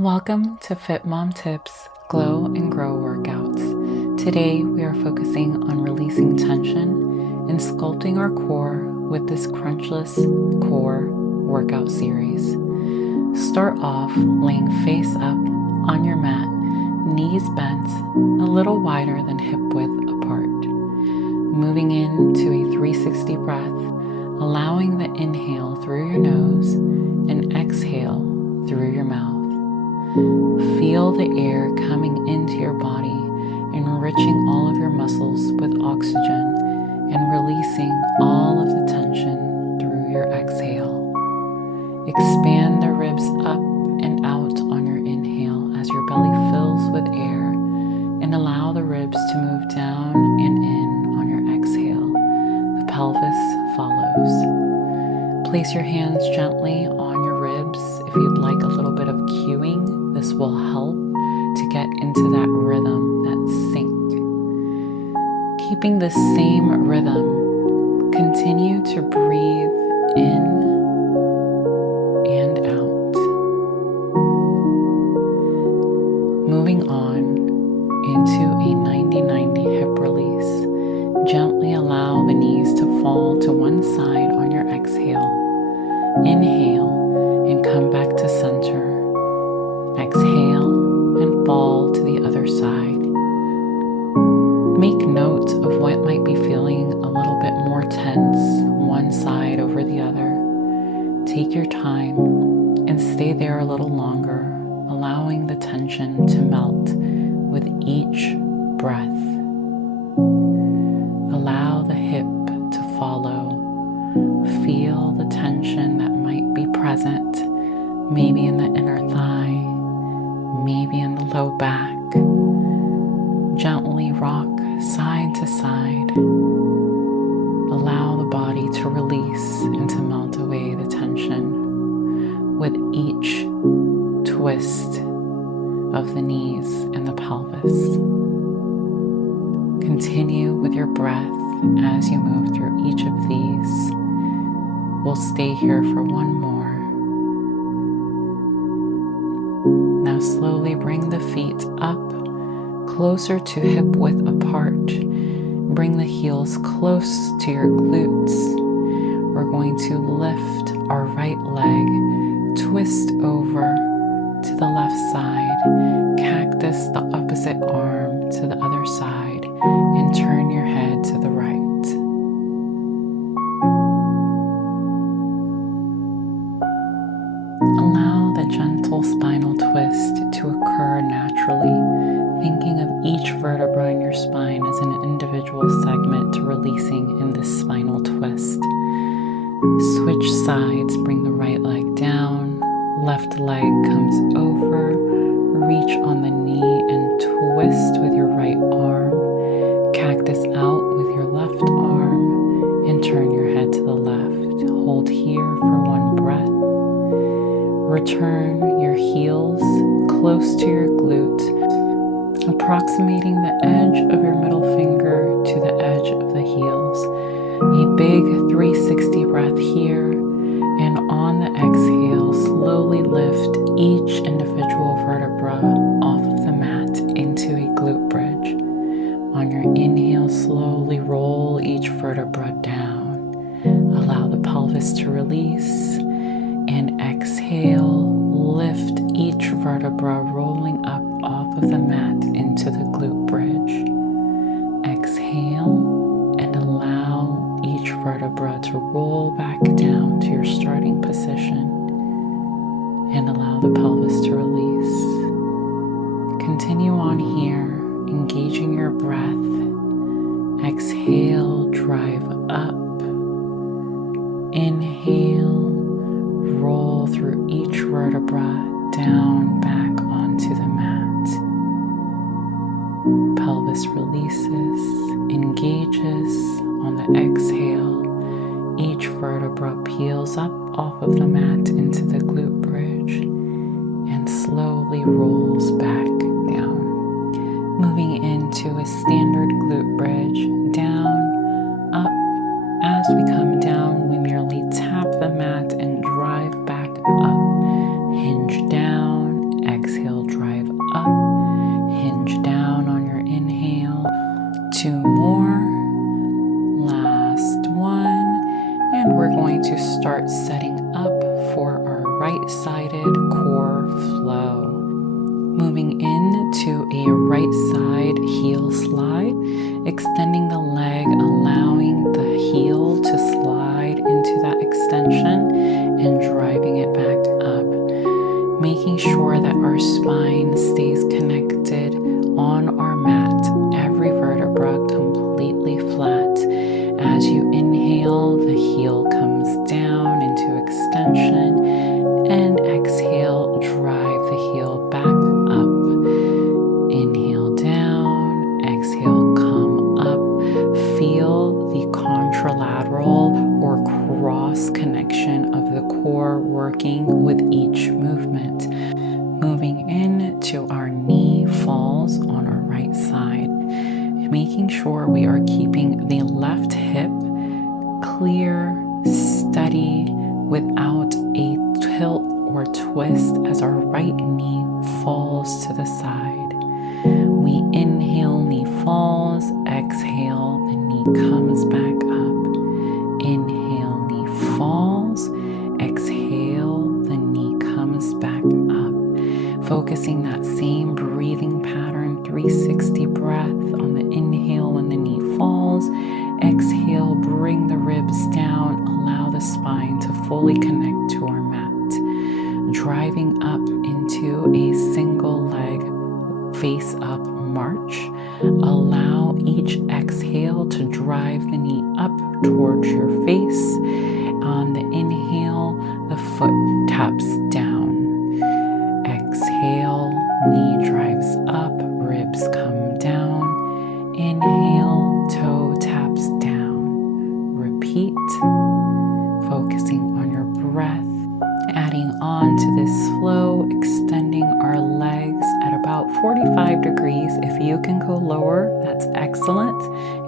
Welcome to Fit Mom Tips Glow and Grow Workouts. Today we are focusing on releasing tension and sculpting our core with this Crunchless core workout series. Start off laying face up on your mat, knees bent a little wider than hip width apart. Moving into a 360 breath, allowing the inhale through your nose and exhale through your mouth. Feel the air coming into your body, enriching all of your muscles with oxygen and releasing all of the tension through your exhale. Expand the ribs up and out on your inhale as your belly fills with air, and allow the ribs to move down and in on your exhale. The pelvis follows. Place your hands gently on your ribs if you'd like a little bit of cueing. This will help to get into that rhythm, that sync. Keeping the same rhythm, continue to breathe in and out. Moving on into a 90-90 hip release. Gently allow the knees to fall to one side on your exhale. Inhale and come back to center. Exhale and fall to the other side. Make note of what might be feeling a little bit more tense, one side over the other. Take your time and stay there a little longer, allowing the tension to melt with each breath. Allow the hip to follow. Feel the tension that might be present, maybe in the inner thigh, maybe in the low back. Gently rock side to side. Allow the body to release and to melt away the tension with each twist of the knees and the pelvis. Continue with your breath as you move through each of these. We'll stay here for one more. Now slowly bring the feet up, closer to hip width apart. Bring the heels close to your glutes. We're going to lift our right leg, twist over to the left side, cactus the opposite arm to the other side, and turn your head to the right. Allow the gentle spinal twist to occur naturally, thinking of each vertebra in your spine as an individual segment releasing in this spinal twist. Switch sides, bring the right leg down, left leg comes over, reach on the knee and twist with your right arm, cactus out with your left arm, and turn your head to the left. Hold here for one breath. Return your heels close to your glute, approximating the edge of your middle finger to the edge of the heels. A big 360 breath here, and on the exhale, slowly lift each individual vertebra off of the mat into a glute bridge. On your inhale, slowly roll each vertebra down. Allow the pelvis to release. And exhale, lift each vertebra rolling up off of the mat into the glute bridge. Exhale and allow each vertebra to roll back down to your starting position, and allow the pelvis to release. Continue on here, engaging your breath. Exhale, drive up. Inhale. Roll through each vertebra down back onto the mat. Pelvis releases, engages on the exhale. Each vertebra peels up off of the mat into the glute bridge and slowly rolls back down. Moving into a standard glute bridge, down, up. As we come down, we merely tap the mat and drive back up. Hinge down, exhale. right-sided core flow. Moving into a right side heel slide, extending the leg, allowing the heel to slide into that extension and driving it back up. Making sure that our spine stays connected on our mat, every vertebra completely flat. As you inhale, the heel comes down into extension, and exhale, drive the heel back up. Inhale down, exhale, come up. Feel the contralateral or cross connection of the core working with each movement. Moving into our knee falls on our right side, making sure we are keeping the left hip clear, steady, without a tilt or twist as our right knee falls to the side. We inhale, knee falls, exhale, the knee comes back up. Inhale, knee falls, exhale, the knee comes back up. Focusing that same breathing pattern, 360 breath on the inhale when the knee falls. Exhale, bring the ribs down, allow the spine to fully connect to our mat. Driving up into a single leg face up march. Allow each exhale to drive the knee up towards your face. On the inhale, the foot taps down. Exhale, knee drives up, ribs come down. Inhale, toe taps down. Repeat, focusing on your breath, adding on to this flow, extending our legs at about 45 degrees. If you can go lower, that's excellent.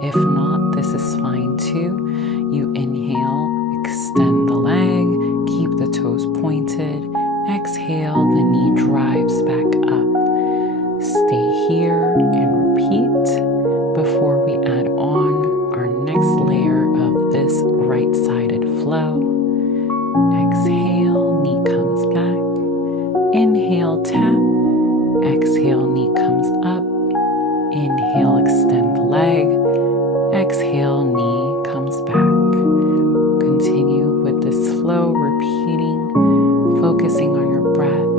If not, this is fine too. You inhale, extend the leg, keep the toes pointed. Exhale, the knee drives back up. Stay here and repeat before we add on our next layer of this right-sided flow. Exhale, knee comes back. Inhale, tap. Exhale, knee comes up. Inhale, extend the leg. Exhale, knee comes back. Continue with this flow, repeating, focusing on your breath,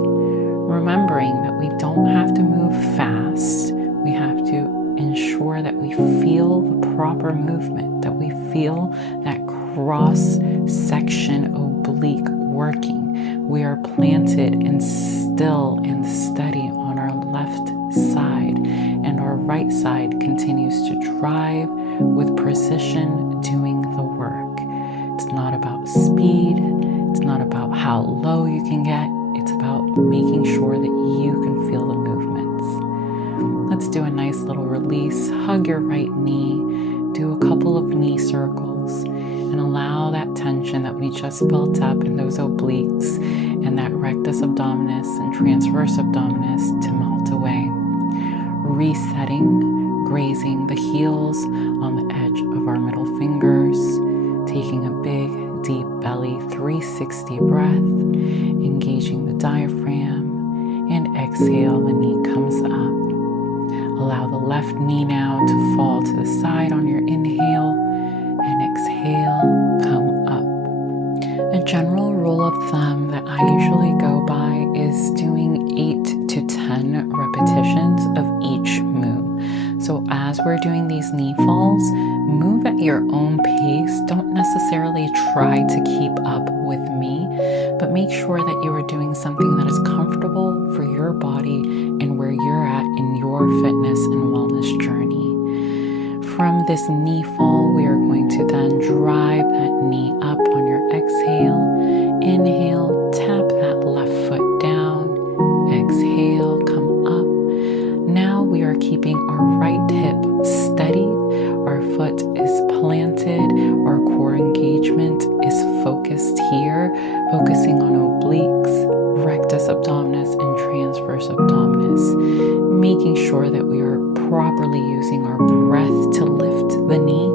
remembering that we don't have to move fast. We have to ensure that we feel the proper movement, that we feel that cross section oblique working. We are planted and still and steady on our left side, and our right side continues to drive with precision, doing the work. It's not about speed. It's not about how low you can get. It's about making sure that you can feel the movements. Let's do a nice little release. Hug your right knee. Do a couple of knee circles and allow that tension that we just built up in those obliques and that rectus abdominis and transverse abdominis to melt away. Resetting, grazing the heels on the edge of our middle fingers, taking a big, deep belly 360 breath, engaging the diaphragm, and exhale, the knee comes up. Allow the left knee now to fall to the side on your inhale, and exhale, come up. A general rule of thumb that I usually go by is doing 8 to 10 repetitions of each move. So as we're doing these knee falls, move at your own pace. Don't necessarily try to keep up with me, but make sure that you are doing something that is comfortable for your body and where you're at in your fitness and wellness journey. From this knee fall, we are going to then drive that knee up on your exhale. Inhale, tap that left foot down. Exhale, come up. Now we are keeping our right hip steady. Our foot is planted. Our core engagement is focused here, focusing on obliques, rectus abdominis, and transverse abdominis, making sure that we are properly using our breath to lift the knee,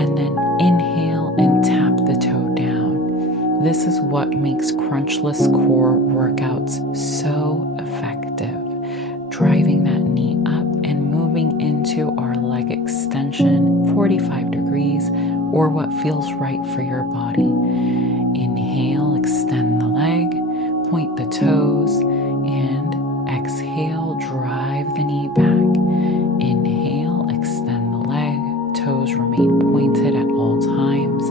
and then inhale and tap the toe down. this is what makes crunchless core workouts so effective. Driving that knee up and moving into our leg extension, 45 degrees, or what feels right for your body. Inhale, extend the leg, point the toes, and exhale, drive the knee back. Inhale, extend the leg, toes remain pointed at all times.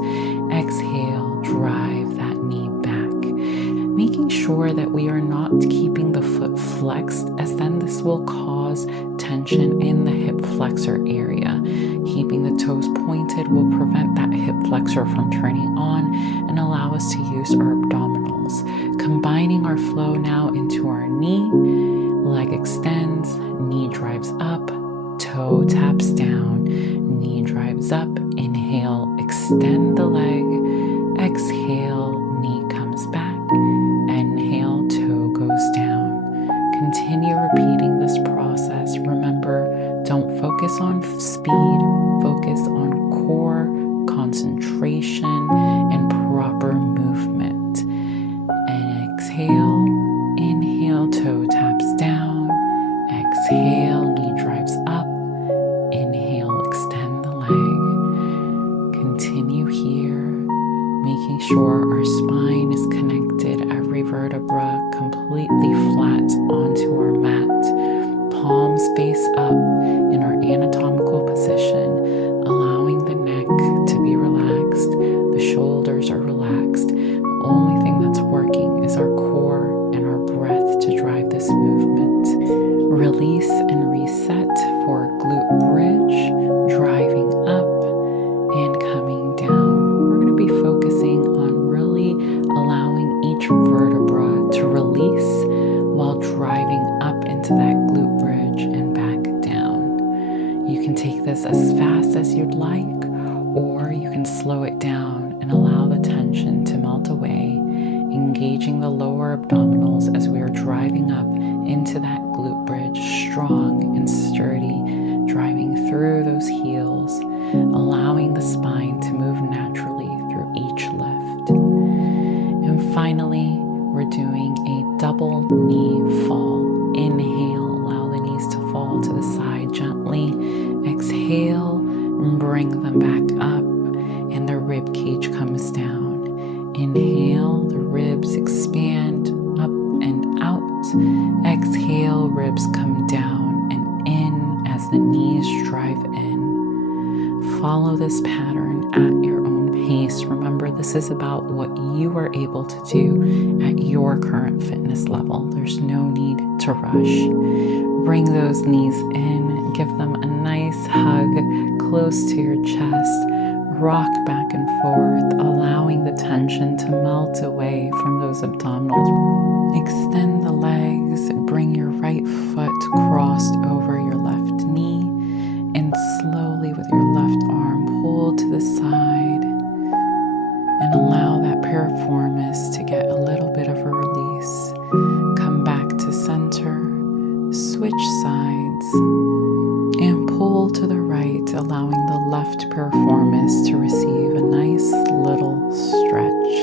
Exhale, drive that knee back. Making sure that we are not keeping the foot flexed, as then this will cause tension in the hip flexor area. Keeping the toes pointed will prevent that hip flexor from turning on and allow us to use our abdominals. Combining our flow now into our knee, leg extends, knee drives up, toe taps down, knee drives up, inhale, extend the leg, exhale, knee comes back, inhale, toe goes down. Continue repeating this process. Remember, don't focus on speed, focus on core, concentration, and proper movement. And exhale, inhale, toe taps down, exhale, knee drives up, inhale, extend the leg. Continue here, making sure our spine is connected, every vertebra completely flat onto our mat. Palms face up in our anatomical position, allowing the neck to be relaxed. The shoulders are relaxed. The only thing that's working is our core and our breath to drive this movement. Release and reset for glute bridge, driving up and coming down. We're going to be focusing on really allowing each vertebra to release while driving up into that glute bridge and back down. You can take this as fast as you'd like, or you can slow it down and allow the tension to melt away, engaging the lower abdominals as we are driving up into that glute bridge, strong and sturdy, driving through those heels, allowing the spine to move naturally through each lift. And finally, we're doing a double knee fall. Inhale, allow the knees to fall to the side gently. Exhale, bring them back up, and the rib cage comes down. Inhale, the ribs expand up and out. Exhale, ribs come down and in as the knees drive in. Follow this pattern at your own pace. Remember, this is about what you are able to do at your current fitness level. There's no need to rush. Bring those knees in, give them a nice hug close to your chest. Rock back and forth, allowing the tension to melt away from those abdominals. Extend the legs, bring your right foot crossed over your left knee, and slowly with your left arm pull to the side and allow that piriformis to get a little bit of a release. Come back to center, switch sides, and pull to the right, allowing the left piriformis to receive a nice little stretch.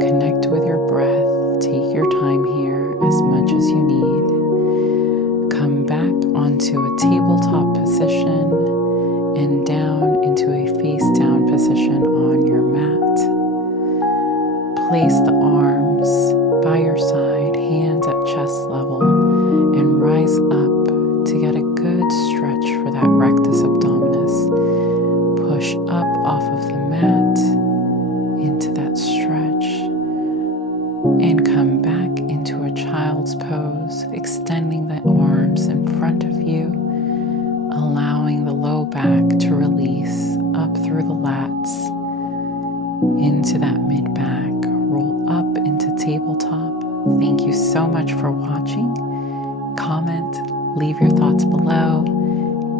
Connect with your breath. Take your time here as much as you need. Come back onto a tabletop position and down into a face down position on your mat. Place the arms by your side, hands at chest level, and rise up to get a good stretch for that rectus abdominis. Push up off of the mat into that stretch and come back into a child's pose, extending the arms in front of you, allowing the low back to release up through the lats into that mid back. Roll up into tabletop. Thank you so much for watching. Comment, leave your thoughts below,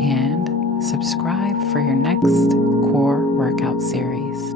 and subscribe for your next core workout series.